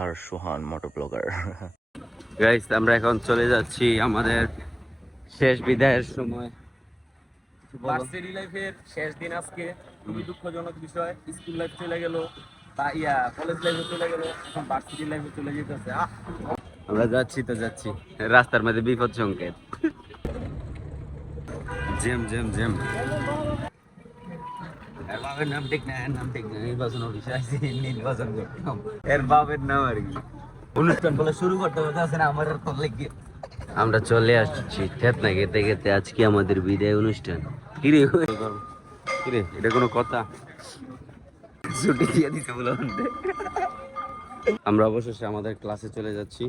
আর সোহান motor blogger. Guys আমরা এখন চলে যাচ্ছি আমাদের শেষ বিদায়ের সময়। ভার্সিটি লাইফের শেষ দিন আজকে, খুবই দুঃখজনক বিষয়। স্কুল লাইফ চলে গেল, কলেজ লাইফে চলে গেল, এখন ভার্সিটি লাইফে চলে যেতেছে। আমরা যাচ্ছি তো যাচ্ছি, রাস্তার মধ্যে বিপদ সংকেত। Jam jam jam. এর বাপের নাম ঠিক না, নাম ঠিক না, নির্বাচন অফিসে আসছি নির্বাচন করতাম। এর বাপের নাম আর কি। অনুষ্ঠান বলে শুরু করতে হচ্ছে না আমার তোর লেগে। আমরা চলে আসছি থেতনা খেতে খেতে, আজকে আমাদের বিদায় অনুষ্ঠান। কিরে কিরে, এটা কোনো কথা? ছুটি দিয়ে দিতে বলে। আমরা অবশেষে আমাদের ক্লাসে চলে যাচ্ছি।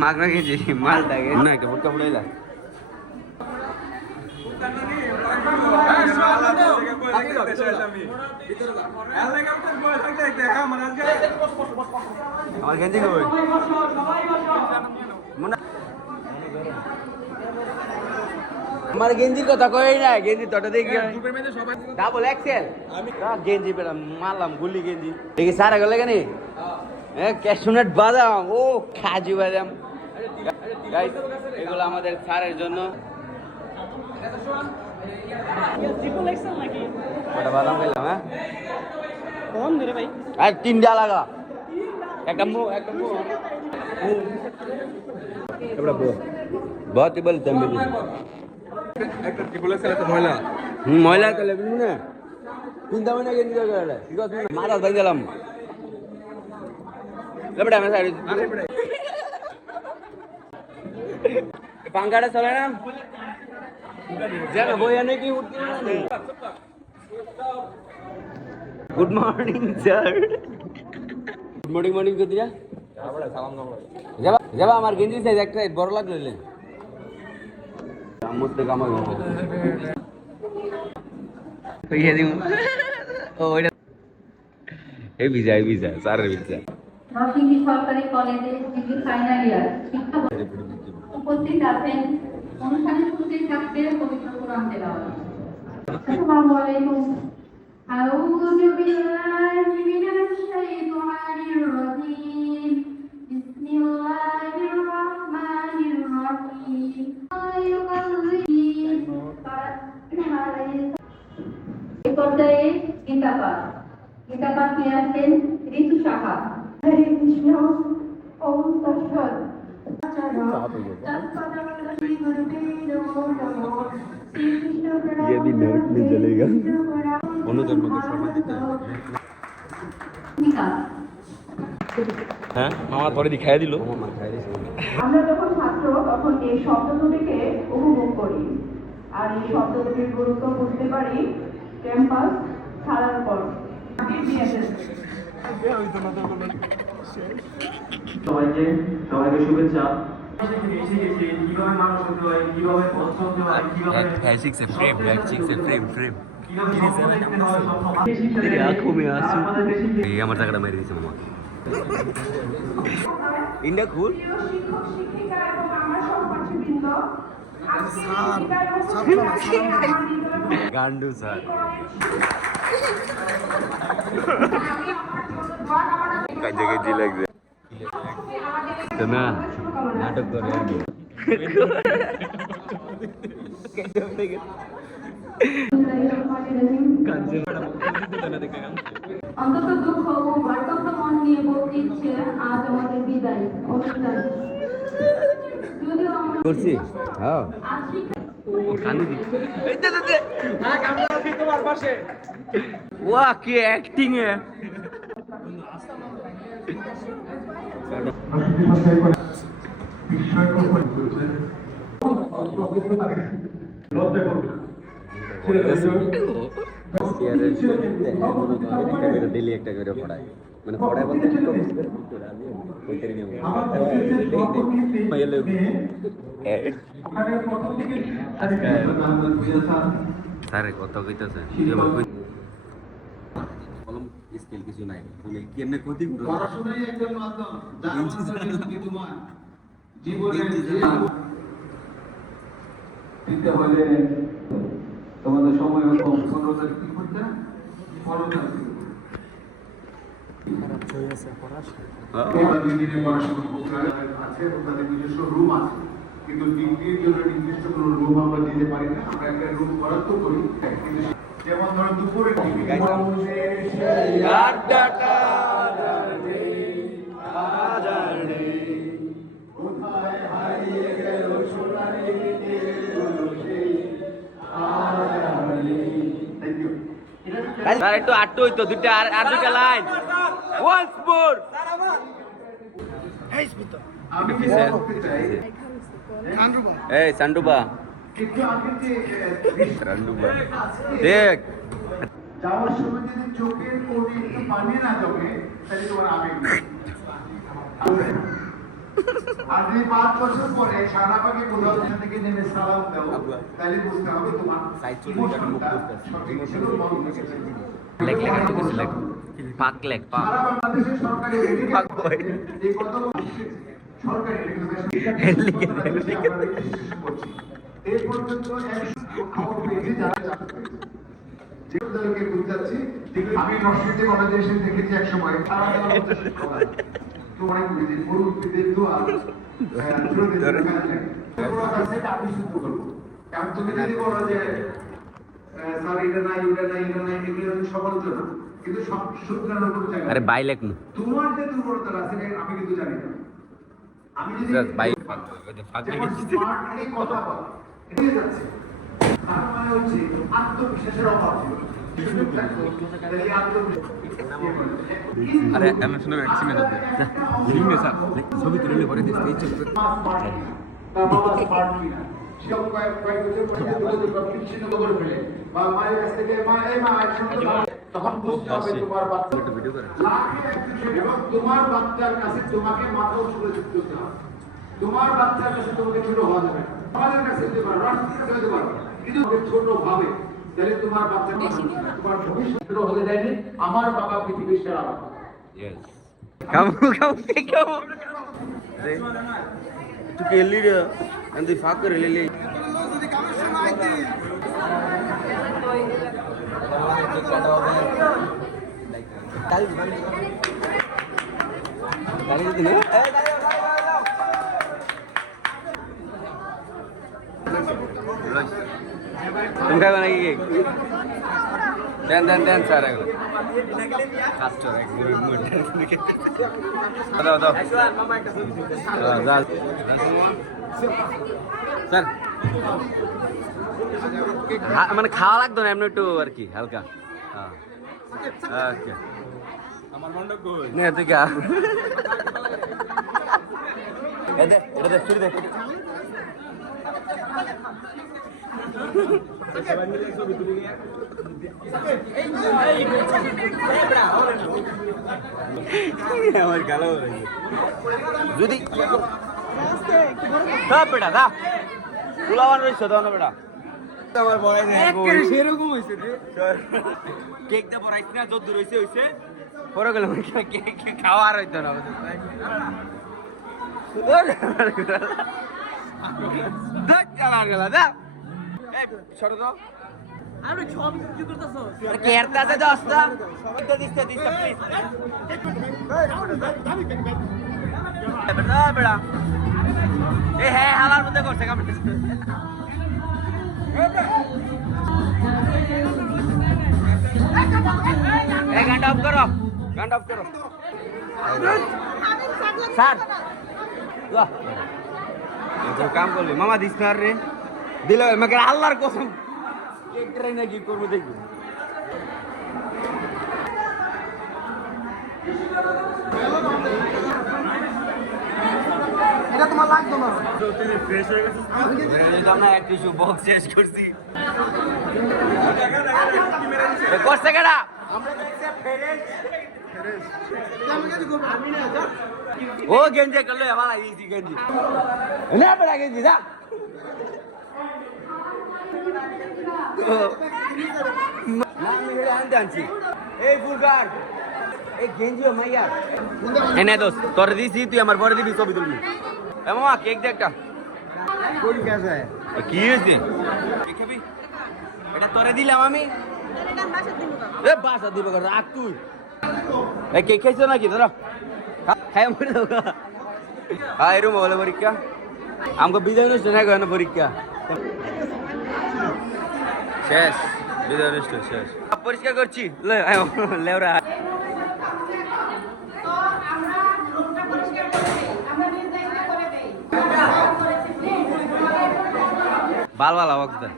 মাগনা গেছি, মালটা গেছি না, কেমন কাপড় এলা। আমার গেঞ্জি কই? আমার গেঞ্জির কথা কই না, গেঞ্জি তোটা দেখি ডাবল এক্সেল গেঞ্জি পেলাম, মারলাম গুলি গেঞ্জি দেখি সারা গেলে কেন ক্যাশনেট বাদাম, ও কাজু বাদাম। এগুলো আমাদের স্যারের জন্য। বাদাম খাইলাম, হ্যাঁ আর 3টা লাগা, একটা बहुत ही बोलते हैं मेरी एक ट्रिपल एक्सएल तो ময়লা তো লাগবে না, চিন্তা মনে কেন করে ঠিক আছে মারা ভাই গেলাম লেবড়া আমি সাইড পাঙ্গাটা চলে না জানা বইয়া নাকি উঠতে না। Good morning sir, good morning morning কো দিয়া যাবা যাবা। আমার গেঞ্জি সাইজ একটা বড় লাগলে মধ্যে কামাই এই ভিজা স্যারের ভিজা। নরসিংদী সরকারি কলেজে ডিগ্রি ফাইনাল ইয়ার শিক্ষা উপস্থিত আছেন। অনুষ্ঠানের শুরুতেই থাকবে পবিত্র কোরআন তেলাওয়াত। আসসালামু আলাইকুম। আউযু বিল্লাহি মিনাশ শাইতানির রাজীম। বিসমিল্লাহির রাহমানির রাহিম। এই পর্যায়ে গীতাপাঠ নিয়ে আসেন ঋতু শাখা। হরে কৃষ্ণ, ওম তৎসৎ। ये भी नरक में जलेगा। হ্যাঁ মামা ধরে দিখাই দিল। আমরা যখন ছাত্র তখন এই শব্দ দুটিকে উপভোগ করি, আর এই শব্দ দুটির গুরুত্ব বুঝতে পারি ক্যাম্পাস ছাড়ার পর। সবাইকে শুভেচ্ছা। কিভাবে মানুষ হতে হয়, কিভাবে বন্ধ হতে হয়, আমার টাকাটা মেরে দিয়েছে মামা। ইন্ডিয়া খুল গান্ডু স্যার কাজে কাজে লাগছে তো না নাটক করে আর কি। অন্তত দুঃখ ও বার্ধক্য মন নিয়ে বলতে ইচ্ছে আজ আমাদের বিদায় অনুষ্ঠান। যদিও আমরা করছি হ্যাঁ কান্দি দি তোমার পাশে ওয়া কি অ্যাক্টিং এ ডেলি একটা করে পড়ায়, মানে পড়ায় বলতে স্যার কত কইতেছে স্কিল কিছু নাই বলে কেমনে ক্ষতি করো পড়াশোনাই একটা মাধ্যম যার মাধ্যমে তোমার জীবনের দিতে হলে তোমাদের সময় কম, 15 তারিখ কি করতে 15 তারিখ দুই দিনের পড়াশোনা আছে এবং তাদের নিজস্ব রুম আছে, কিন্তু ডিগ্রির জন্য নির্দিষ্ট কোনো রুম আমরা দিতে পারি না। আমরা একটা রুম বরাদ্দ করি, কিন্তু যেমন ধরো দুপুরে ডিগ্রি কোথায় হারিয়ে গেল সোনালি থ্যাংক ইউ। স্যার একটু আটটু হইতো দুইটা আর দুইটা লাইন ওয়ান্স মোর আমি কি বলতে চাই, এই সান্ডুবা কিন্তু আমি যে সান্ডুবা দেখ যাওয়ার সময় যদি চোখের কোণে একটু পানি না জমে তাহলে তোমার আবেগ নেই। আর যদি 5 বছর পরে শাহনাবাগে কোথাও থেকে নেমে সালাম দাও তাহলে বুঝতে হবে তোমার ইমোশনটা সঠিক ছিল বা অন্য কিছু ছিল। লেখ লেখ একটু কিছু লেখ পাক লেখ পাক সারা বাংলাদেশের সরকারি পাক বই এই কত সরকারি এই পর্যন্ত 100 খবর পেয়েছি যারা জানতে পেরেছে। যেগুলোকে বুঝাচ্ছি, আমি নরসিংদী কলেজে এসে দেখেছি এক সময় সারা দেওয়ার মধ্যে শিক্ষক আছে। তো অনেক বুঝেছি মুরব্বীদের দোয়া ছোটদের কাছে আপনি শুদ্ধ করবো। কারণ তুমি যদি বলো যে স্যার এটা নাই ওটা নাই এটা নাই এগুলো সকল জন্য, কিন্তু সব সূত্রের উপর জায়গা আরে বাই লেখ না তোমার যে দুর্বলতা আছে আমি কিন্তু জানি না। আমি যদি বাই যেমন স্মার্টলি কথা বলা এগিয়ে যাচ্ছে, তার মানে হচ্ছে আত্মবিশ্বাসের অভাব ছিল। সুযোগ থাকতো, তাহলে এই আত্মবিশ্বাস আরে এমন শুনে একটা সিমে দাও লিখবে স্যার ছবি তুলে পরে দিস এই চলতে তার বাবা স্মার্ট কিনা সব কয়েক বছর পরে যোগাযোগ বিচ্ছিন্ন করে ফেলে বা মায়ের কাছ থেকে মা একসঙ্গে তখন বুঝতে হবে তোমার বাচ্চা লাখে এবং তোমার বাচ্চার কাছে তোমাকে মাথা উঁচু করে চলতে হবে। তোমার বাচ্চার কাছে তোমাকে ছোট হওয়া যাবে না। আমাদের কাছে হতে পারে, রাষ্ট্রের কাছে হতে পারে, কিন্তু ছোট ভাবে তাহলে তোমার বাচ্চা তোমার ভবিষ্যৎ হতে যায়নি। আমার বাবা পৃথিবীর সেরা বাবা। কামু তুই কেলি রে আমি ফাক করে লিলি তুমি খাবে নাকি কেক দেন স্যার দাও স্যার মানে খাওয়া লাগতো না এমনি একটু আর কি হালকা আমার মনটা কই নে তুই গা এটা দেখ ছুরি দেখ সবাই মিলে ছবি তুলে গিয়ে আমার গালো যদি বেটা দা পোলাবান রয়েছে তো বেটা আমার বড়াই সেরকম হইছে রে কেক দে বড়াইছ না যত দূর হইছে পরে গেল কেক খাওয়া আর হইতো না দেখ চালার গেল দা এই ছোট তো আরে সব কিছু করতেছ কেরতা আছে দস্তা সবটা দিতে প্লিজ বেটা বেটা এ হ্যাঁ হালার মধ্যে করছে কাম এই গানটা অফ করো স্যার তো কাম করলি মামা দিস না রে দিল আমাকে আল্লাহর কসম কেক ট্রাই না কি করবো দেখবি এটা তোমার লাগতো না ফ্রেশ হয়ে গেছে আমরা এক টিস্যু বক্স শেষ করছি করছে কেডা ও গেঞ্জি করলো আমার ইজি গেঞ্জি না বড় গেঞ্জি যা আনছি এই ফুলগার এই গেঞ্জি মাইয়া এনে দোস্ত তোর দিছি তুই আমার পরে দিবি ছবি তুলবি এ মামা কেক দে একটা কি হয়েছে কেক খাবি এটা তোরে দিলাম আমি এ বাসা দিব রাখ তুই এই কে খাইছো নাকি ধরো খাই মরে দাও হ্যাঁ এরকম বলে পরীক্ষা আমাকে বিদায় অনুষ্ঠান হয় না পরীক্ষা শেষ বিদায় অনুষ্ঠান শেষ পরিষ্কার করছি লেওরা বাল বাল আওয়াজ দেন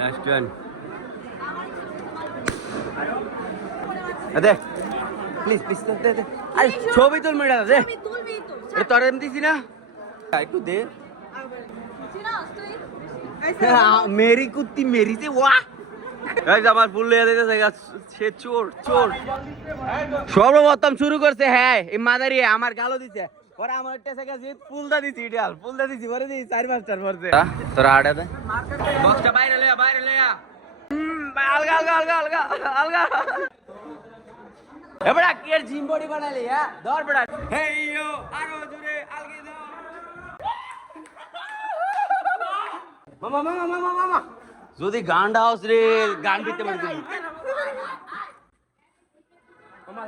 লাস্ট ওয়ান দে প্লিজ প্লিজ দে দে আরে ছবি তুল মেডা দে এটা তোর এমনি দিছি না একটু দে মেরি কুত্তি মেরি দে ওয়া গাইস আমার ফুল লিয়ে দিতেছে সে চোর চোর সর্বপ্রথম শুরু করছে হ্যাঁ এই মাদারি আমার গালো দিছে পরে আমার টেসে গেছে ফুলদা দিছি ইডিয়াল ফুলদা দিছি পরে দিছি 4-5টার পরছে তোরা আড়া দে বক্সটা বাইরে লয়া আলগা আলগা আলগা আলগা আলগা এ বড়া কের জিম বডি বানাইলি হ্যাঁ ধর বড়া হেইয়ো আরো জোরে আলগে দাও মামা মামা মামা মামা যদি গান্ডা হাউস রে গান দিতে পারবি মামা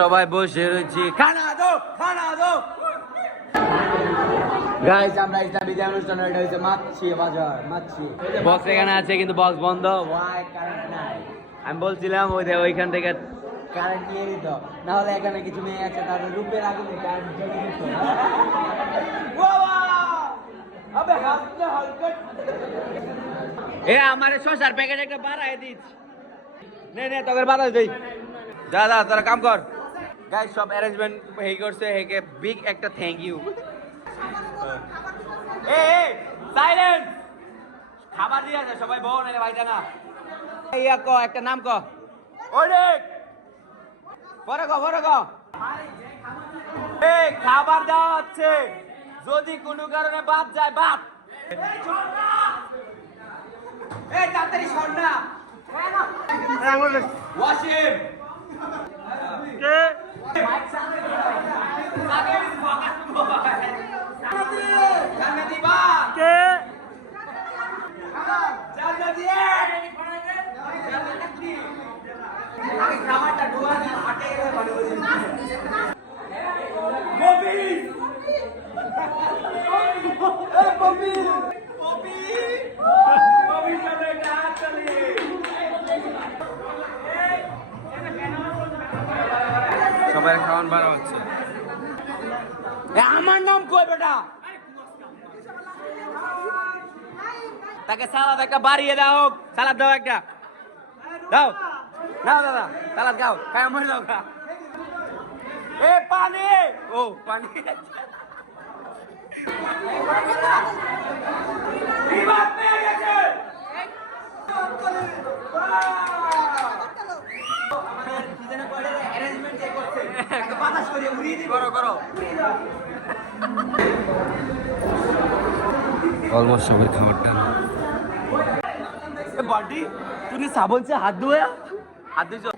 সবাই বসে রয়েছি খানা দাও গাইস আমরা এটা বিদায় অনুষ্ঠান এটা হইছে মাছি বাজার মাছি বক্স এখানে আছে কিন্তু বক্স বন্ধ ওয়াই কারেন্ট নাই আমি বলছিলাম ওইখান থেকে কারেন্ট নিয়ে দিত না হলে এখানে কিছু মেয়ে আছে তাদের রূপের আগুনে কারেন্ট জ্বলে দিত বাবা আবে হালকা হালকা এ আমারে শসার প্যাকেট একটা বাড়ায় দিছ নে তোদের বাড়াই দেই যা তোরা কাম কর গাইস সব অ্যারেঞ্জমেন্ট হেই করছে হেকে বিগ একটা থ্যাংক ইউ সাইলেন্স খাবার দিয়ে আছে সবাই বউ নাইলে ভাইটা না ইয়া ক একটা নাম ক অনেক পরে ক এই খাবার দেওয়া হচ্ছে যদি কোনো কারণে বাদ যায় বাদ এই তাড়াতাড়ি সর না ওয়াসিম কে জান্নাতি বা কে জান্নাতি জান্নাতি আমি খাবারটা ডুবা দিয়ে হাটে গেলে ভালো হয়ে যাবে ববি চলে না চলে সবাই খাওয়ান বাড়া হচ্ছে আমার নাম কই বেটা তাকে সালাদ একটা বাড়িয়ে দাও সালাদ দাও একটা দাও দাদা সালাদ খাও খাই মরে যাও খা এ পানি ও পানি বিবাদ পেয়ে গেছে অলমোস্ট সবের খাবারটা বাটি তুমি সাবন সে হাত ধোয়া হাত ধুইছো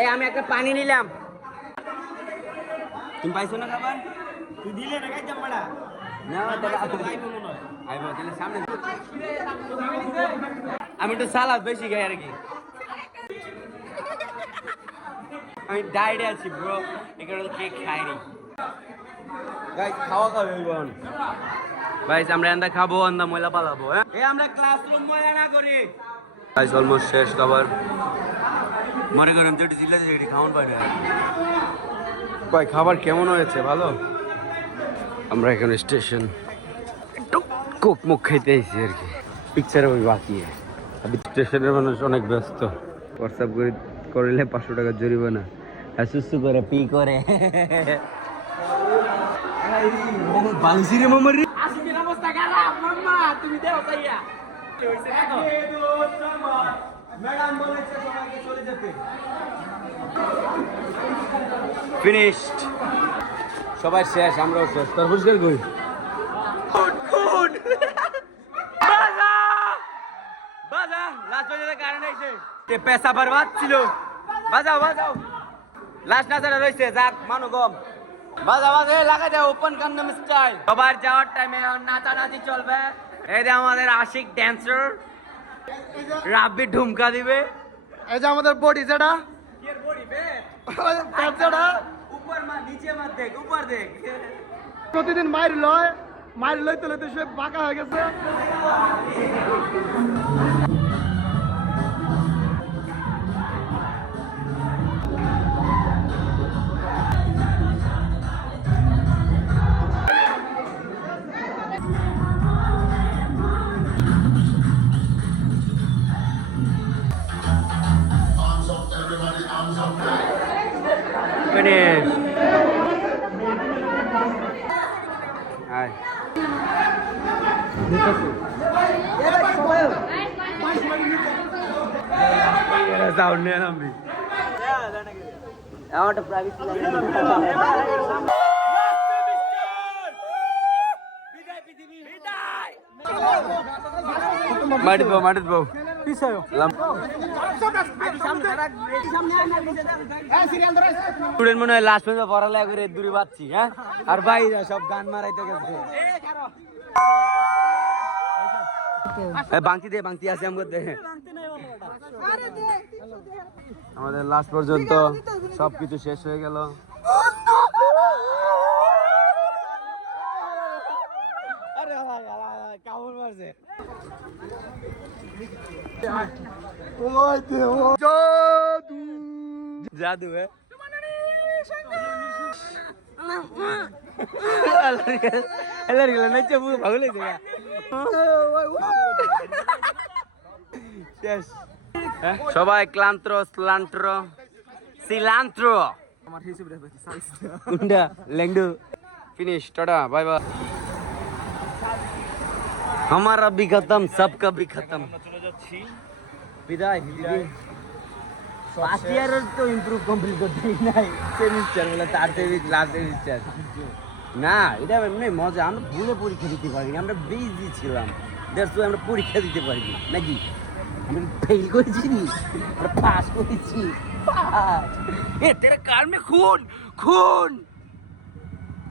এই আমি একটা পানি নিলাম তুমি পাইছো না খাবার তুই দিলে না খাইতাম বড়া না দাদা আইবো তাহলে সামনে আমি তো সালাদ বেশি খাই আর কি আমি ডায়েটে আছি ব্রো এখানে কেক খাইনি গাইস খাওয়া হইবন গাইস আমরা এন্দা খাবো এন্দা ময়লা পালাবো হ্যাঁ এই আমরা ক্লাসরুম ময়লা না করি গাইস অলমোস্ট শেষ খাবার মনে করেন যেটি জিলা যেটি খাওয়ান পাই না ভাই খাবার কেমন হয়েছে ভালো আমরা এখন স্টেশন একটু কোক মুখ খাইতে আইছি আর কি পিকচারে ওই বাকি স্টেশনের মানুষ অনেক ব্যস্ত হোয়াটসঅ্যাপ করলে 500 টাকা জরিমানা আর সুসু করে পি করে বালুসি রে মামারি আজকের অবস্থা খারাপ মাম্মা তুমি দেও তাইয়া হইছে না তো ম্যাডাম বলেছে সবাইকে চলে যেতে ফিনিশড সবাই শেষ আমরাও শেষ তোর বুঝগেল কই ফুড বাজা লাস্ট পর্যন্ত কারেন্ট পেশা বরবাদ ছিল বাজাও বাজাও লাস্ট নাচারা রয়েছে যাক মানু গম বাজা বাজে লাগাই দে ওপেন গান্নাম স্টাইল সবার যাওয়ার টাইমে নাচানাচি চলবে এই যে আমাদের আশিক ড্যান্সার রাব্বি ঢুমকা দিবে এই যে আমাদের বডি যেটা এর বডি বে যেটা উপর মা নিচে মত দেখ উপর দেখ প্রতিদিন মাইর লইতে লইতে সে বাঁকা হয়ে গেছে। finish আয় সাউন্ড নিয়ে নামবি আমারটা প্রাইভেট মাটিত বউ স্টুডেন্ট মনে হয় লাস্ট পর্যন্ত পড়ালেখা করে দূরে পাচ্ছি হ্যাঁ আর বাইরে সব গান মারাইতে গেছে বাংতি আছে আমাদের লাস্ট পর্যন্ত সবকিছু শেষ হয়ে গেল কামড় মারছে জাদু সবাই ক্লান্ত্র স্লান্ত্র সিলান্ত্র কুন্ডা লেংডু ফিনিশ টাটা बाय बाय हमारा भी खत्म सबका भी खत्म বিদায় দিদি ফার্স্ট ইয়ারের তো ইমপ্রুভ কমপ্লিট করতেই নাই সেমিস্টার বলে তার থেকে লাস্ট সেমিস্টার না এটা এমনি মজা আমরা ভুলে পরীক্ষা দিতে পারিনি আমরা বিজি ছিলাম দ্যাটস ওয়াই আমরা পরীক্ষা দিতে পারিনি নাকি আমরা ফেল করেছি আমরা পাস করেছি এ তেরে কাল মে খুন খুন